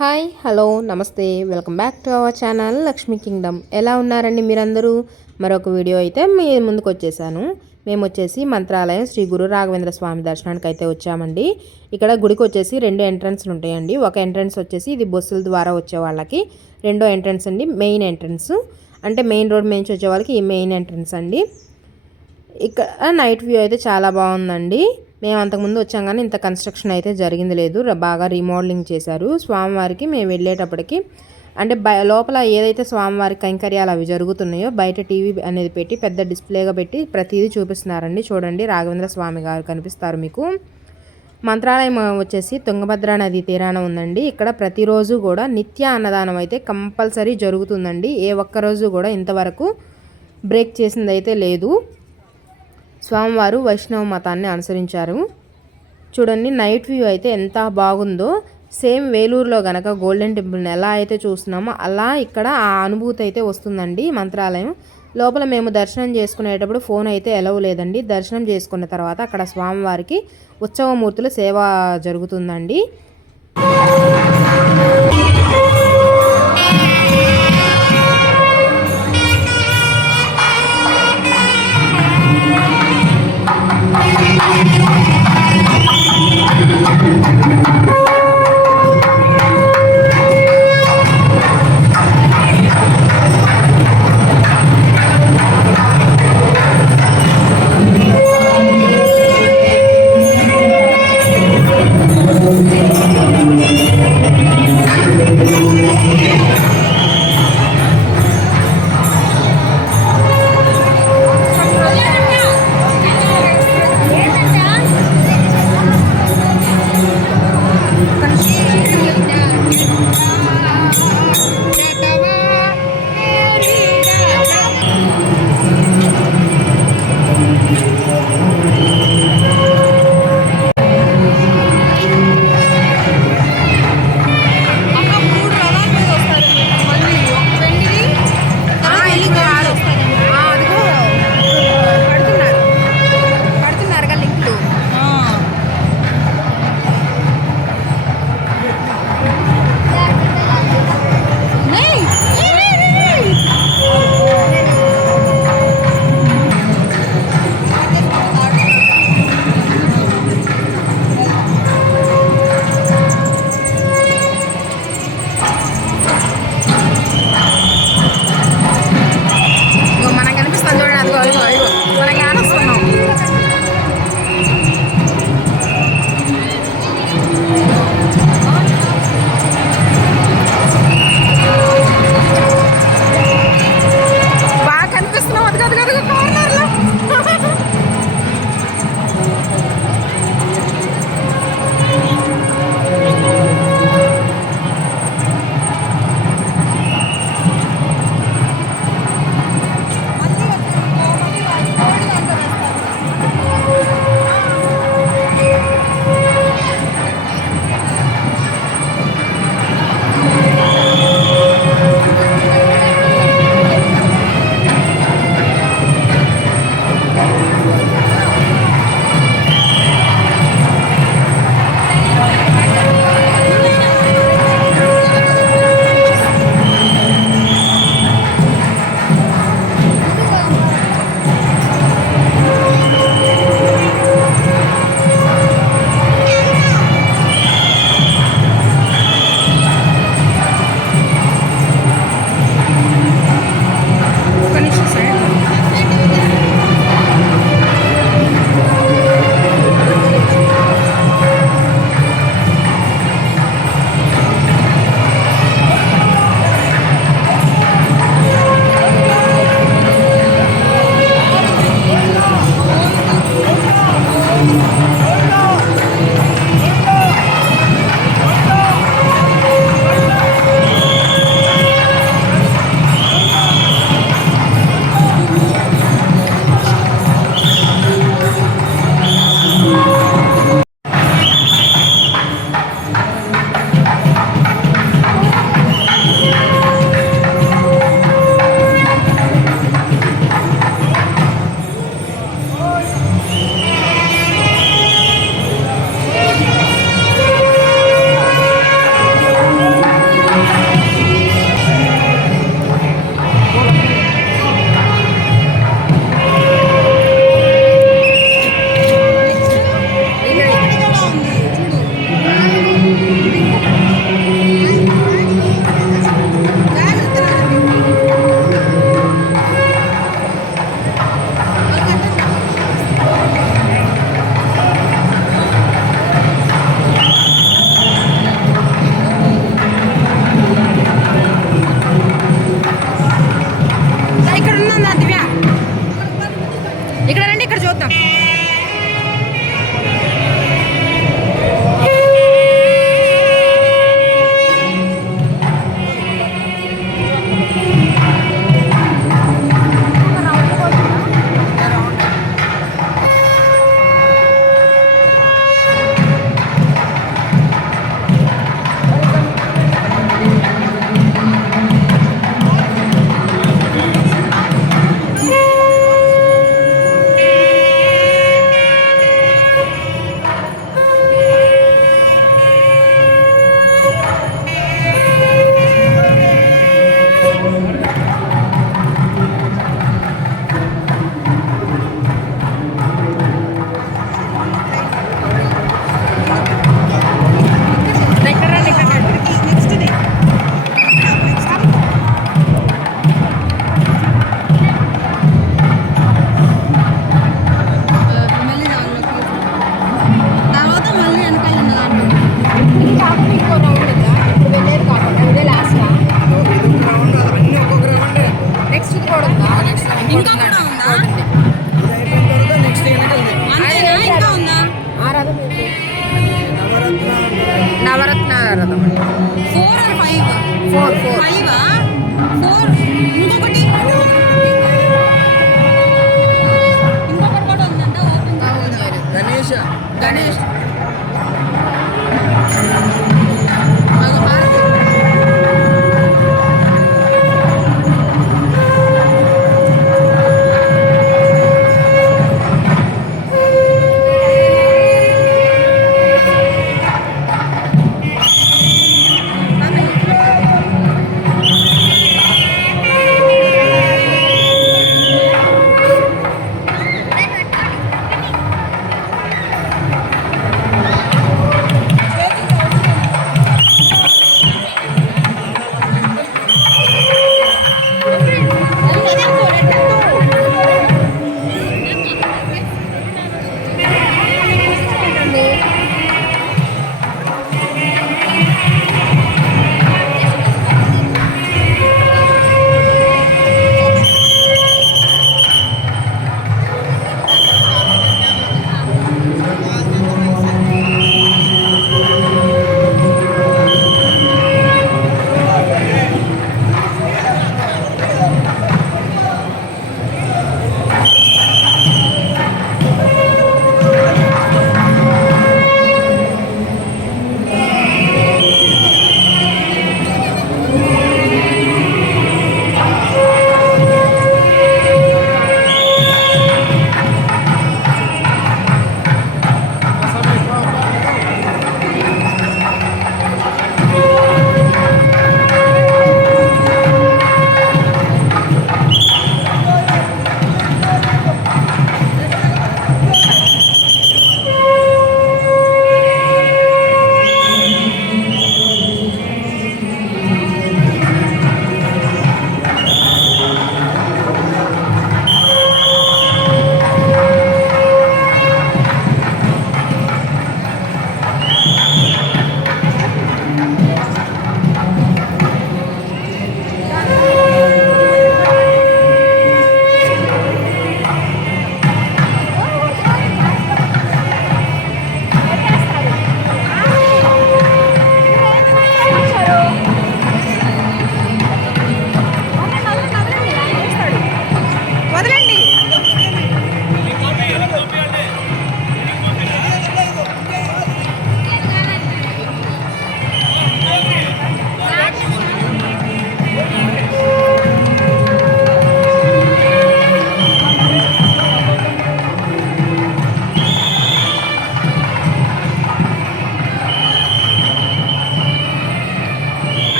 Hi hello నమస్తే welcome back to our channel Lakshmi Kingdom. ఎలా ఉన్నారండి మీరందరూ? మరొక వీడియో అయితే మీ ముందుకు వచ్చేసాను. మేము వచ్చేసి మంత్రాలయం శ్రీ గురు రాఘవేంద్ర స్వామి దర్శనానికి అయితే వచ్చామండి. ఇక్కడ గుడికి వచ్చేసి 2 ఎంట్రన్స్లు ఉంటాయండి. ఒక ఎంట్రన్స్ వచ్చేసి ఇది బస్సుల ద్వారా వచ్చే వాళ్ళకి, రెండో ఎంట్రన్స్ అండి మెయిన్ ఎంట్రన్స్, అంటే మెయిన్ రోడ్ నుంచి వచ్చే వాళ్ళకి ఈ మెయిన్ ఎంట్రన్స్ అండి. ఇక్కడ నైట్ వ్యూ అయితే చాలా బాగుందండి. మేము అంతకుముందు వచ్చాం కానీ ఇంత కన్స్ట్రక్షన్ అయితే జరిగింది లేదు, బాగా రీమోడలింగ్ చేశారు. స్వామివారికి మేము వెళ్ళేటప్పటికి అంటే లోపల ఏదైతే స్వామివారి కైంకర్యాలు అవి జరుగుతున్నాయో బయట టీవీ అనేది పెట్టి పెద్ద డిస్ప్లేగా పెట్టి ప్రతిదీ చూపిస్తున్నారండి. చూడండి, రాఘవేంద్ర స్వామి గారు కనిపిస్తారు మీకు. మంత్రాలయం వచ్చేసి తుంగభద్ర నది తీరాన ఉందండి. ఇక్కడ ప్రతిరోజు కూడా నిత్య అన్నదానం అయితే కంపల్సరీ జరుగుతుందండి. ఏ ఒక్కరోజు కూడా ఇంతవరకు బ్రేక్ చేసింది అయితే లేదు. స్వామివారు వైష్ణవ మతాన్ని అనుసరించారు. చూడండి, నైట్ వ్యూ అయితే ఎంత బాగుందో. సేమ్ వేలూరులో గనక గోల్డెన్ టెంపుల్ని ఎలా అయితే చూస్తున్నామో అలా ఇక్కడ ఆ అనుభూతి అయితే వస్తుందండి. మంత్రాలయం లోపల మేము దర్శనం చేసుకునేటప్పుడు ఫోన్ అయితే ఎలవ్ లేదండి. దర్శనం చేసుకున్న తర్వాత అక్కడ స్వామివారికి ఉత్సవమూర్తుల సేవ జరుగుతుందండి. ఫోర్ ఫోర్ ఫైవా ఫోర్ ఇంకొకటి కూడా ఉందంట ఓపెన్ గణేష్ గణేష్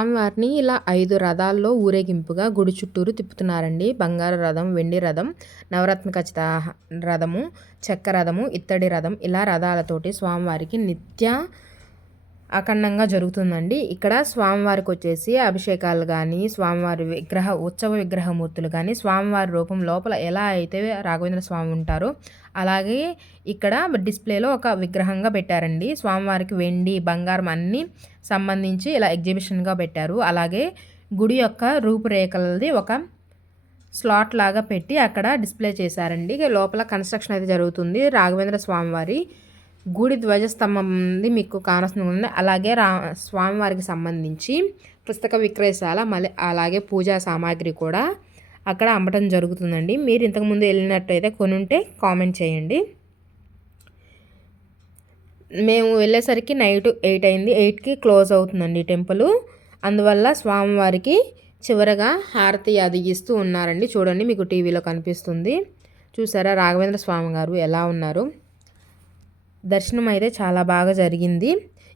స్వామివారిని ఇలా 5 రథాల్లో ఊరేగింపుగా గుడి చుట్టూరు తిప్పుతున్నారండి. బంగారు రథం, వెండి రథం, నవరత్న ఖచ్చిత రథము, చెక్క రథము, ఇత్తడి రథం ఇలా రథాలతోటి స్వామివారికి నిత్య అఖండంగా జరుగుతుందండి. ఇక్కడ స్వామివారికి వచ్చేసి అభిషేకాలు కానీ, స్వామివారి ఉత్సవ విగ్రహమూర్తులు కానీ, స్వామివారి రూపం లోపల ఎలా అయితే రాఘవేంద్ర స్వామి ఉంటారో అలాగే ఇక్కడ డిస్ప్లేలో ఒక విగ్రహంగా పెట్టారండి. స్వామివారికి వెండి, బంగారం అన్నీ సంబంధించి ఇలా ఎగ్జిబిషన్గా పెట్టారు. అలాగే గుడి యొక్క రూపురేఖలది ఒక స్లాట్ లాగా పెట్టి అక్కడ డిస్ప్లే చేశారండి. లోపల కన్స్ట్రక్షన్ అయితే జరుగుతుంది. రాఘవేంద్ర స్వామివారి గుడి ధ్వజస్తంభంది మీకు కానొస్తుంది. అలాగే స్వామివారికి సంబంధించి పుస్తక విక్రయశాల, మళ్ళీ అలాగే పూజా సామాగ్రి కూడా అక్కడ అమ్మటం జరుగుతుందండి. మీరు ఇంతకుముందు వెళ్ళినట్టయితే కొనుంటే కామెంట్ చేయండి. మేము వెళ్ళేసరికి నైట్ 8 అయింది. 8కి క్లోజ్ అవుతుందండి టెంపుల్. అందువల్ల స్వామివారికి చివరగా హారతి అది ఇస్తూ ఉన్నారండి. చూడండి, మీకు టీవీలో కనిపిస్తుంది. చూసారా రాఘవేంద్ర స్వామి గారు ఎలా ఉన్నారు. దర్శనం అయితే చాలా బాగా జరిగింది.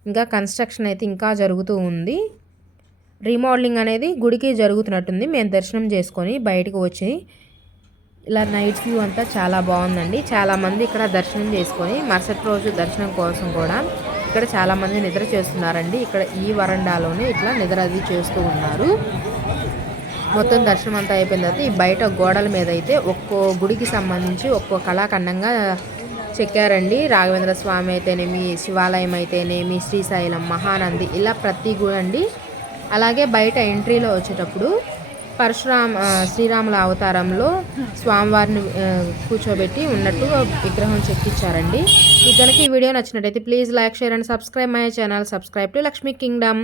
ఇంకా కన్స్ట్రక్షన్ అయితే ఇంకా జరుగుతూ ఉంది. రీమోడలింగ్ అనేది గుడికి జరుగుతున్నట్టుంది. మేము దర్శనం చేసుకొని బయటకు వచ్చి ఇలా నైట్ వ్యూ అంతా చాలా బాగుందండి. చాలామంది ఇక్కడ దర్శనం చేసుకొని మరుసటి రోజు దర్శనం కోసం కూడా ఇక్కడ చాలామంది నిద్ర చేస్తున్నారండి. ఇక్కడ ఈ వరండాలోనే ఇట్లా నిద్ర అది చేస్తూ ఉన్నారు. మొత్తం దర్శనం అంతా అయిపోయిన తర్వాత ఈ బయట గోడల మీద అయితే ఒక్కో గుడికి సంబంధించి ఒక్కో కళాఖండంగా చెక్కారండి. రాఘవేంద్ర స్వామి అయితేనేమి, శివాలయం అయితేనేమి, శ్రీశైలం, మహానంది ఇలా ప్రతి గుడి అండి. అలాగే బయట ఎంట్రీలో వచ్చేటప్పుడు శ్రీరాముల అవతారంలో స్వామివారిని కూర్చోబెట్టి ఉన్నట్టు విగ్రహం చెక్కిచ్చారండి. మీకు కనుక ఈ వీడియో నచ్చినట్టయితే please like, share and subscribe my channel. Subscribe to Lakshmi Kingdom.